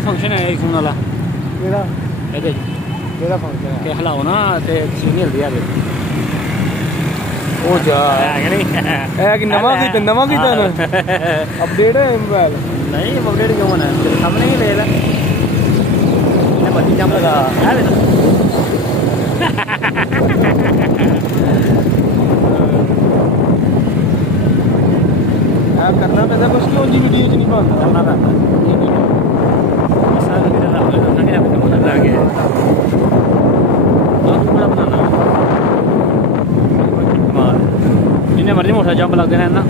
की फंक्शन है फोन वाला केड़ा ਇਹਦੇ केड़ा फंक्शन है ਕਿ ਹਲਾਓ ਨਾ ਤੇ ਤਸਵੀਰ ਨਹੀਂ ਹਿਲਦੀ ਆਵੇ ओ जा ਹੈ ਕਿ ਨਹੀਂ है कि नवा कीता ना अपडेट है मोबाइल नहीं अपडेट क्यों होना तेरे सामने ही ले इन्हें बत्ती जम लगा है वे ऐप करना पैसा कुछ क्यों जी वीडियो च नहीं पाता करना पैंदा सारा मेरा राहुल संगे अपने मन लगे तो तू बड़ा बनाना कमाल जिन्हें मर्जी मोटा जंप लग देना है ना